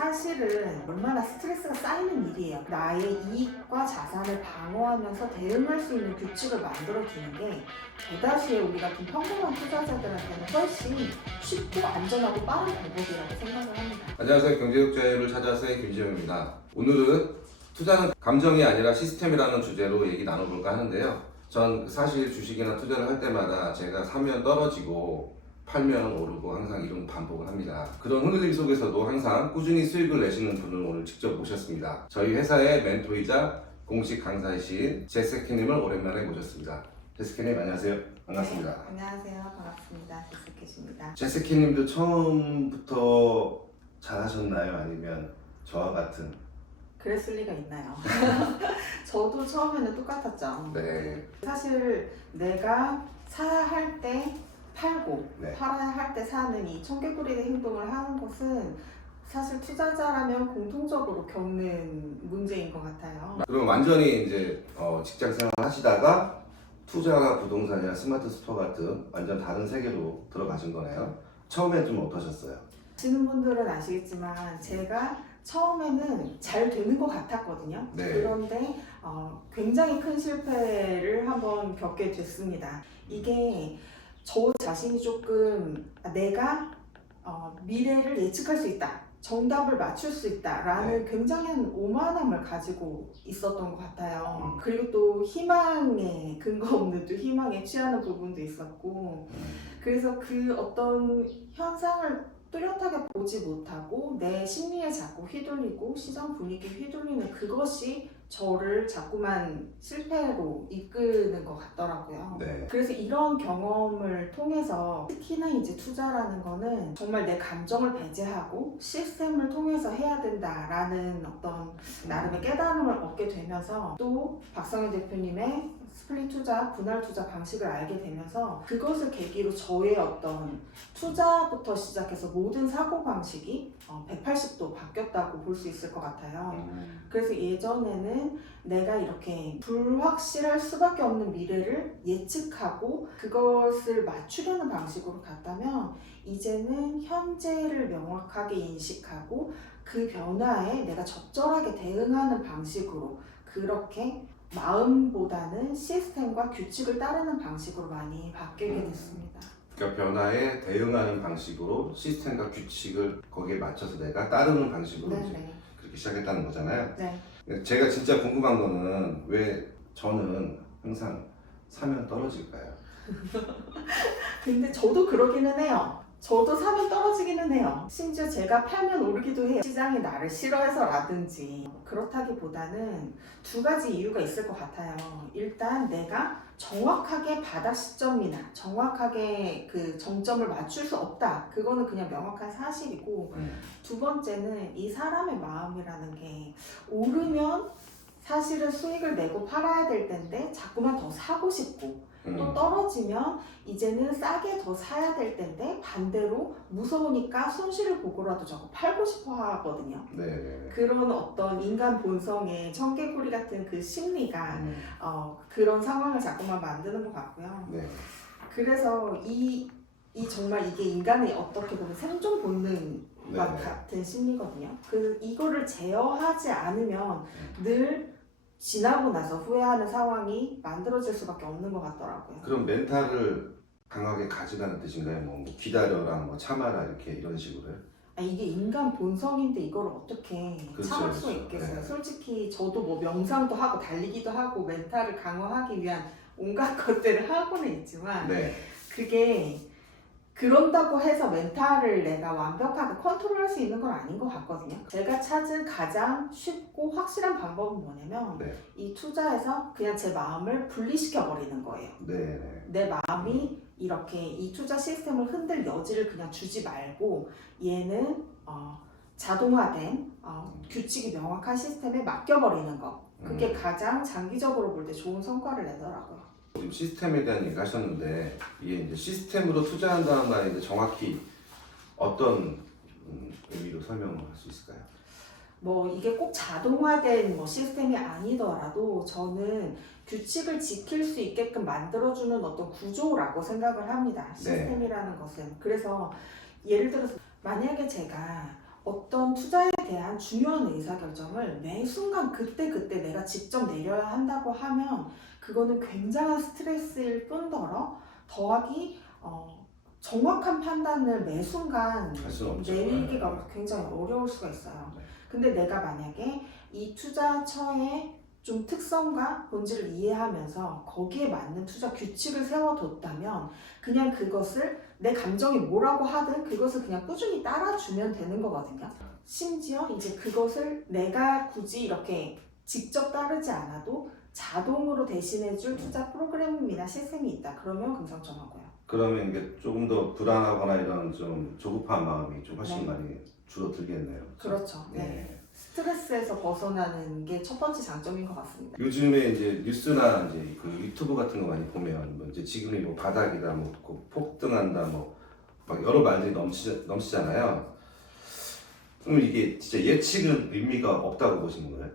사실은 얼마나 스트레스가 쌓이는 일이에요. 나의 이익과 자산을 방어하면서 대응할 수 있는 규칙을 만들어주는 게 대다수의 우리 같은 평범한 투자자들한테는 훨씬 쉽고 안전하고 빠른 방법이라고 생각을 합니다. 안녕하세요. 경제독자유를 찾아서의 김지영입니다. 오늘은 투자는 감정이 아니라 시스템이라는 주제로 얘기 나눠볼까 하는데요. 전 사실 주식이나 투자를 할 때마다 제가 사면 떨어지고 팔면 오르고 항상 이런 반복을 합니다. 그런 흔들림 속에서도 항상 꾸준히 수익을 내시는 분을 오늘 직접 모셨습니다. 저희 회사의 멘토이자 공식 강사이신 제세키님을 오랜만에 모셨습니다. 제세키님 안녕하세요. 반갑습니다. 네, 안녕하세요. 반갑습니다. 제스켓입니다. 제세키님도 처음부터 잘하셨나요? 아니면 저와 같은? 그랬을 리가 있나요? 저도 처음에는 똑같았죠. 네. 사실 내가 사야 할 때 팔고 네. 팔아야 할 때 사는 이 청개구리의 행동을 하는 것은 사실 투자자라면 공통적으로 겪는 문제인 것 같아요. 그럼 완전히 이제 직장 생활 하시다가 투자가 부동산이나 스마트 스토어 같은 완전 다른 세계로 들어가신 거네요. 처음에 좀 어떠셨어요? 아시는 분들은 아시겠지만 제가 처음에는 잘 되는 것 같았거든요. 네. 그런데 굉장히 큰 실패를 한번 겪게 됐습니다. 이게 저 자신이 조금 내가 미래를 예측할 수 있다, 정답을 맞출 수 있다라는 굉장한 오만함을 가지고 있었던 것 같아요. 그리고 또 희망에 근거 없는 또 희망에 취하는 부분도 있었고, 그래서 그 어떤 현상을 뚜렷하게 보지 못하고 내 심리에 자꾸 휘둘리고 시장 분위기에 휘둘리는 그것이 저를 자꾸만 실패로 이끄는 것 같더라고요. 네. 그래서 이런 경험을 통해서 특히나 이제 투자라는 거는 정말 내 감정을 배제하고 시스템을 통해서 해야 된다라는 어떤 나름의 깨달음을 얻게 되면서 또 박성현 대표님의 스플릿 투자, 분할 투자 방식을 알게 되면서 그것을 계기로 저의 어떤 투자부터 시작해서 모든 사고 방식이 180도 바뀌었다고 볼 수 있을 것 같아요. 그래서 예전에는 내가 이렇게 불확실할 수밖에 없는 미래를 예측하고 그것을 맞추려는 방식으로 갔다면 이제는 현재를 명확하게 인식하고 그 변화에 내가 적절하게 대응하는 방식으로 그렇게 마음보다는 시스템과 규칙을 따르는 방식으로 많이 바뀌게 됐습니다. 그러니까 변화에 대응하는 방식으로 시스템과 규칙을 거기에 맞춰서 내가 따르는 방식으로 이제 네네. 그렇게 시작했다는 거잖아요. 네. 제가 진짜 궁금한 거는 왜 저는 항상 사면 떨어질까요? 근데 저도 그러기는 해요. 저도 사면 떨어지기는 해요. 심지어 제가 팔면 오르기도 해요. 시장이 나를 싫어해서라든지 그렇다기보다는 두 가지 이유가 있을 것 같아요. 일단 내가 정확하게 바닥 시점이나 정확하게 그 정점을 맞출 수 없다. 그거는 그냥 명확한 사실이고, 두 번째는 이 사람의 마음이라는 게 오르면 사실은 수익을 내고 팔아야 될 텐데 자꾸만 더 사고 싶고, 또 떨어지면 이제는 싸게 더 사야 될 텐데 반대로 무서우니까 손실을 보고라도 자꾸 팔고 싶어 하거든요. 네. 그런 어떤 인간 본성의 청개구리 같은 그 심리가 그런 상황을 자꾸만 만드는 것 같고요. 네. 그래서 이 정말 이게 인간의 어떻게 보면 생존 본능과 네. 같은 심리거든요. 이거를 제어하지 않으면 늘 지나고 나서 후회하는 상황이 만들어질 수밖에 없는 것 같더라고요. 그럼 멘탈을 강하게 가지라는 뜻인가요? 뭐 기다려라, 뭐 참아라 이렇게 이런 식으로요? 이게 인간 본성인데 이걸 어떻게 그렇죠, 참을 수 그렇죠. 있겠어요? 네. 솔직히 저도 뭐 명상도 하고 달리기도 하고 멘탈을 강화하기 위한 온갖 것들을 하고는 있지만 네. 그게 그런다고 해서 멘탈을 내가 완벽하게 컨트롤할 수 있는 건 아닌 것 같거든요. 제가 찾은 가장 쉽고 확실한 방법은 뭐냐면 네. 이 투자에서 그냥 제 마음을 분리시켜 버리는 거예요. 네. 내 마음이 이렇게 이 투자 시스템을 흔들 여지를 그냥 주지 말고 얘는 자동화된 규칙이 명확한 시스템에 맡겨버리는 거. 그게 가장 장기적으로 볼 때 좋은 성과를 내더라고요. 지금 시스템에 대한 얘기 하셨는데 이게 이제 시스템으로 투자한다는 말이 이제 정확히 어떤 의미로 설명을 할 수 있을까요? 뭐 이게 꼭 자동화된 시스템이 아니더라도 저는 규칙을 지킬 수 있게끔 만들어주는 어떤 구조라고 생각을 합니다. 시스템이라는 것은. 그래서 예를 들어서 만약에 제가 어떤 투자에 대한 중요한 의사결정을 매 순간 그때그때 내가 직접 내려야 한다고 하면 그거는 굉장한 스트레스일 뿐더러 더하기 정확한 판단을 매 순간 할 수는 없죠. 내리기가 굉장히 어려울 수가 있어요. 네. 근데 내가 만약에 이 투자처의 좀 특성과 본질을 이해하면서 거기에 맞는 투자 규칙을 세워뒀다면 그냥 그것을 내 감정이 뭐라고 하든 그것을 그냥 꾸준히 따라주면 되는 거거든요. 심지어 이제 그것을 내가 굳이 이렇게 직접 따르지 않아도 자동으로 대신해줄 투자 프로그램이나 시스템이 있다. 그러면 금상첨화고요. 그러면 이게 조금 더 불안하거나 이런 좀 조급한 마음이 좀 훨씬 네. 많이 줄어들겠네요. 그렇죠. 네. 네. 스트레스에서 벗어나는 게 첫 번째 장점인 것 같습니다. 요즘에 이제 뉴스나 이제 그 유튜브 같은 거 많이 보면 뭐 이제 지금이 뭐 바닥이다, 뭐 폭등한다, 뭐 막 여러 말들이 넘치잖아요. 그럼 이게 진짜 예측은 의미가 없다고 보시는 거예요?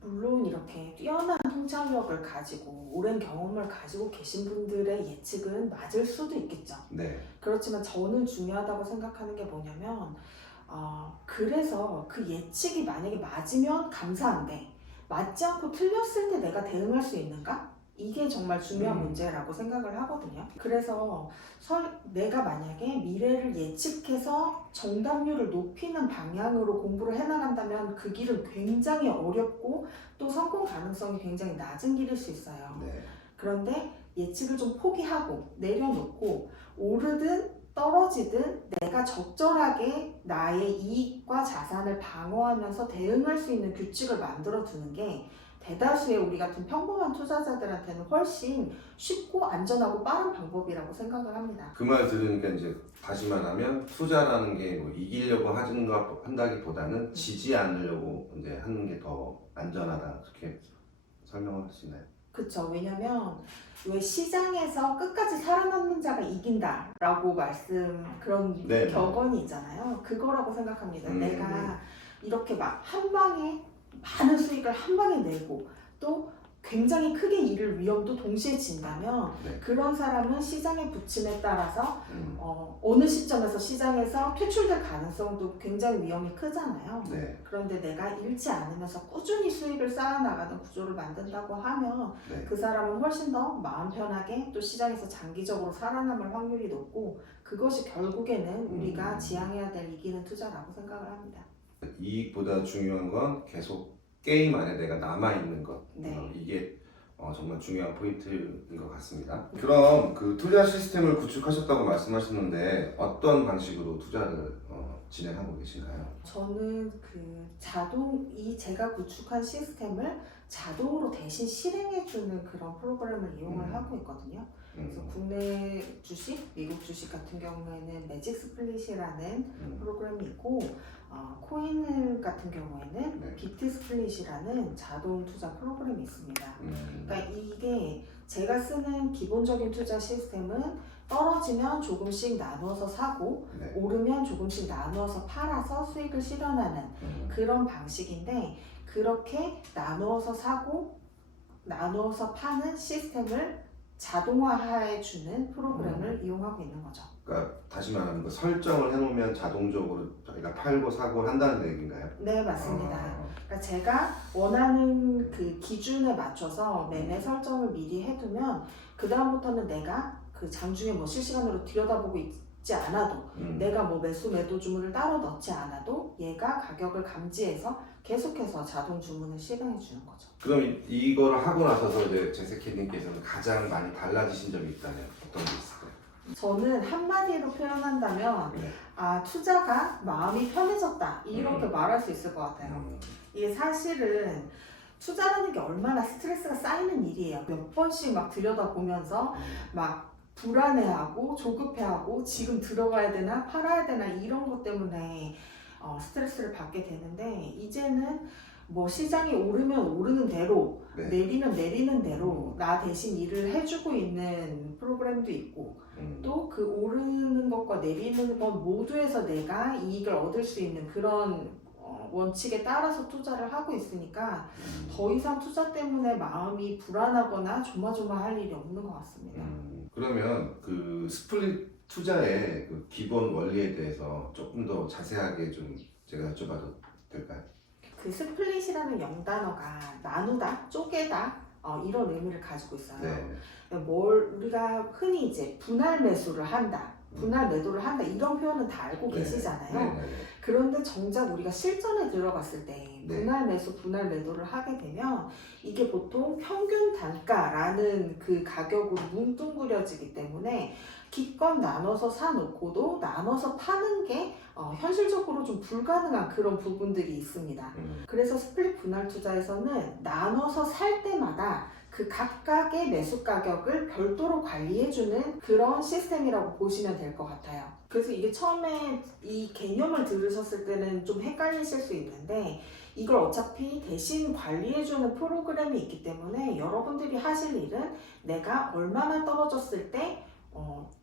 물론 이렇게 뛰어난 통찰력을 가지고 오랜 경험을 가지고 계신 분들의 예측은 맞을 수도 있겠죠. 네. 그렇지만 저는 중요하다고 생각하는 게 뭐냐면 그래서 그 예측이 만약에 맞으면 감사한데 맞지 않고 틀렸을 때 내가 대응할 수 있는가? 이게 정말 중요한 문제라고 생각을 하거든요. 그래서 내가 만약에 미래를 예측해서 정답률을 높이는 방향으로 공부를 해나간다면 그 길은 굉장히 어렵고 또 성공 가능성이 굉장히 낮은 길일 수 있어요. 네. 그런데 예측을 좀 포기하고 내려놓고 오르든 떨어지든 내가 적절하게 나의 이익과 자산을 방어하면서 대응할 수 있는 규칙을 만들어 두는 게 대다수의 우리 같은 평범한 투자자들한테는 훨씬 쉽고 안전하고 빠른 방법이라고 생각을 합니다. 그 말 들으니까 이제 다시 말하면 투자라는 게 뭐 이기려고 한다기보다는 지지 않으려고 이제 하는 게 더 안전하다, 그렇게 설명을 할 수 있나요? 그렇죠. 왜냐면 왜 시장에서 끝까지 살아남는 자가 이긴다라고 그런 네. 격언이 있잖아요. 그거라고 생각합니다. 음. 내가 이렇게 막 한 방에 많은 수익을 한 방에 내고 또 굉장히 크게 잃을 위험도 동시에 진다면 네. 그런 사람은 시장의 부침에 따라서 어느 시점에서 시장에서 퇴출될 가능성도 굉장히 위험이 크잖아요. 네. 그런데 내가 잃지 않으면서 꾸준히 수익을 쌓아나가는 구조를 만든다고 하면 네. 그 사람은 훨씬 더 마음 편하게 또 시장에서 장기적으로 살아남을 확률이 높고 그것이 결국에는 우리가 지향해야 될 이기는 투자라고 생각을 합니다. 이익보다 중요한 건 계속 게임 안에 내가 남아있는 것. 네. 이게 정말 중요한 포인트인 것 같습니다. 그럼 그 투자 시스템을 구축하셨다고 말씀하셨는데 어떤 방식으로 투자를 진행하고 계신가요? 저는 제가 구축한 시스템을 자동으로 대신 실행해주는 그런 프로그램을 이용을 하고 있거든요. 그래서 국내 주식, 미국 주식 같은 경우에는 매직 스플릿이라는 프로그램이 있고 코인 같은 경우에는 네. 비트 스플릿이라는 자동 투자 프로그램이 있습니다. 그러니까 이게 제가 쓰는 기본적인 투자 시스템은 떨어지면 조금씩 나누어서 사고 네. 오르면 조금씩 나누어서 팔아서 수익을 실현하는 그런 방식인데 그렇게 나누어서 사고 나누어서 파는 시스템을 자동화해주는 프로그램을 이용하고 있는 거죠. 그러니까 다시 말하면 그 설정을 해놓으면 자동적으로 저희가 팔고 사고 한다는 얘기인가요? 네, 맞습니다. 그러니까 제가 원하는 그 기준에 맞춰서 매매 설정을 미리 해두면 그 다음부터는 내가 그 장중에 뭐 실시간으로 들여다보고 있지 않아도 내가 뭐 매수 매도 주문을 따로 넣지 않아도 얘가 가격을 감지해서 계속해서 자동 주문을 실행해 주는 거죠. 그럼 이거를 하고 나서서 이제 제세키님께서는 가장 많이 달라지신 점이 있다면 어떤 게 있을까요? 저는 한마디로 표현한다면 네. 투자가 마음이 편해졌다 이렇게 말할 수 있을 것 같아요. 이게 사실은 투자라는 게 얼마나 스트레스가 쌓이는 일이에요. 몇 번씩 막 들여다보면서 막 불안해하고 조급해하고 지금 들어가야 되나 팔아야 되나 이런 것 때문에 스트레스를 받게 되는데 이제는 뭐 시장이 오르면 오르는 대로 네. 내리면 내리는 대로 나 대신 일을 해주고 있는 프로그램도 있고 또 그 오르는 것과 내리는 것 모두에서 내가 이익을 얻을 수 있는 그런 원칙에 따라서 투자를 하고 있으니까 더 이상 투자 때문에 마음이 불안하거나 조마조마할 일이 없는 것 같습니다. 그러면 그 스플릿 투자의 그 기본 원리에 대해서 조금 더 자세하게 좀 제가 여쭤봐도 될까요? 그 스플릿이라는 영단어가 나누다, 쪼개다 이런 의미를 가지고 있어요. 네. 우리가 흔히 이제 분할 매수를 한다, 분할 매도를 한다 이런 표현은 다 알고 계시잖아요. 네. 그런데 정작 우리가 실전에 들어갔을 때 네. 분할 매수, 분할 매도를 하게 되면 이게 보통 평균 단가라는 그 가격으로 뭉뚱그려지기 때문에 기껏 나눠서 사놓고도 나눠서 파는 게 현실적으로 좀 불가능한 그런 부분들이 있습니다. 그래서 스플릿 분할 투자에서는 나눠서 살 때마다 그 각각의 매수 가격을 별도로 관리해주는 그런 시스템이라고 보시면 될 것 같아요. 그래서 이게 처음에 이 개념을 들으셨을 때는 좀 헷갈리실 수 있는데 이걸 어차피 대신 관리해주는 프로그램이 있기 때문에 여러분들이 하실 일은 내가 얼마나 떨어졌을 때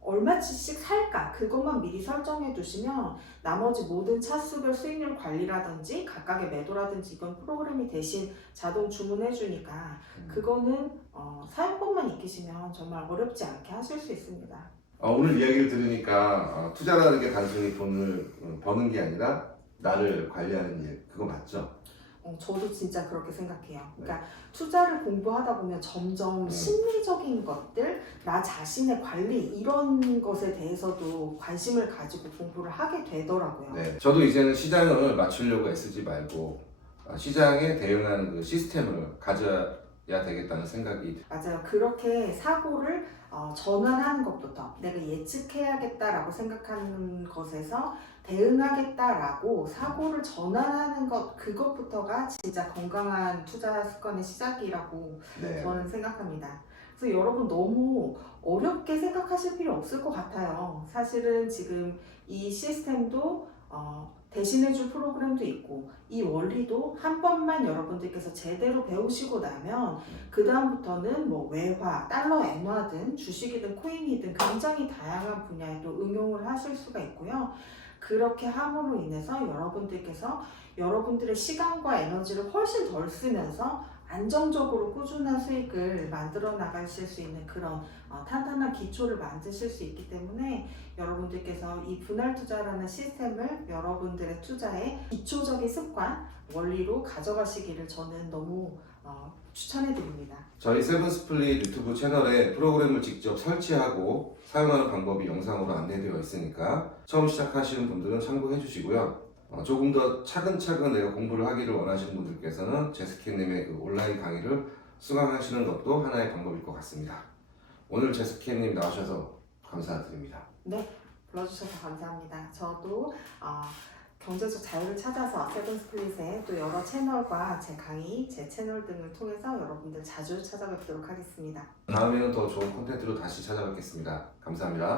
얼마치씩 살까 그것만 미리 설정해 두시면 나머지 모든 차수별 수익률 관리라든지 각각의 매도라든지 이건 프로그램이 대신 자동 주문해 주니까 그거는 사용법만 익히시면 정말 어렵지 않게 하실 수 있습니다. 오늘 이야기를 들으니까 투자라는 게 단순히 돈을 버는 게 아니라 나를 관리하는 일, 그거 맞죠? 저도 진짜 그렇게 생각해요. 그러니까 투자를 공부하다 보면 점점 심리적인 것들, 나 자신의 관리 이런 것에 대해서도 관심을 가지고 공부를 하게 되더라고요. 네, 저도 이제는 시장을 맞추려고 애쓰지 말고 시장에 대응하는 그 시스템을 가져야 되겠다는 생각이. 맞아요. 그렇게 사고를 전환하는 것부터 내가 예측해야겠다라고 생각하는 것에서 대응하겠다라고 사고를 전환하는 것 그것부터가 진짜 건강한 투자 습관의 시작이라고 저는 생각합니다. 그래서 여러분 너무 어렵게 생각하실 필요 없을 것 같아요. 사실은 지금 이 시스템도 대신해줄 프로그램도 있고 이 원리도 한 번만 여러분들께서 제대로 배우시고 나면 그 다음부터는 뭐 외화, 달러, 엔화든 주식이든 코인이든 굉장히 다양한 분야에 또 응용을 하실 수가 있고요. 그렇게 함으로 인해서 여러분들께서 여러분들의 시간과 에너지를 훨씬 덜 쓰면서 안정적으로 꾸준한 수익을 만들어 나가실 수 있는 그런 탄탄한 기초를 만드실 수 있기 때문에 여러분들께서 이 분할 투자라는 시스템을 여러분들의 투자의 기초적인 습관, 원리로 가져가시기를 저는 너무 추천해 드립니다. 저희 세븐스플릿 유튜브 채널에 프로그램을 직접 설치하고 사용하는 방법이 영상으로 안내되어 있으니까 처음 시작하시는 분들은 참고해 주시고요. 조금 더 차근차근 내가 공부를 하기를 원하시는 분들께서는 제스키님의 그 온라인 강의를 수강하시는 것도 하나의 방법일 것 같습니다. 오늘 제스키님 나오셔서 감사드립니다. 네, 불러주셔서 감사합니다. 저도 경제적 자유를 찾아서 세븐스플릿의 또 여러 채널과 제 강의, 제 채널 등을 통해서 여러분들 자주 찾아뵙도록 하겠습니다. 다음에는 더 좋은 콘텐츠로 다시 찾아뵙겠습니다. 감사합니다.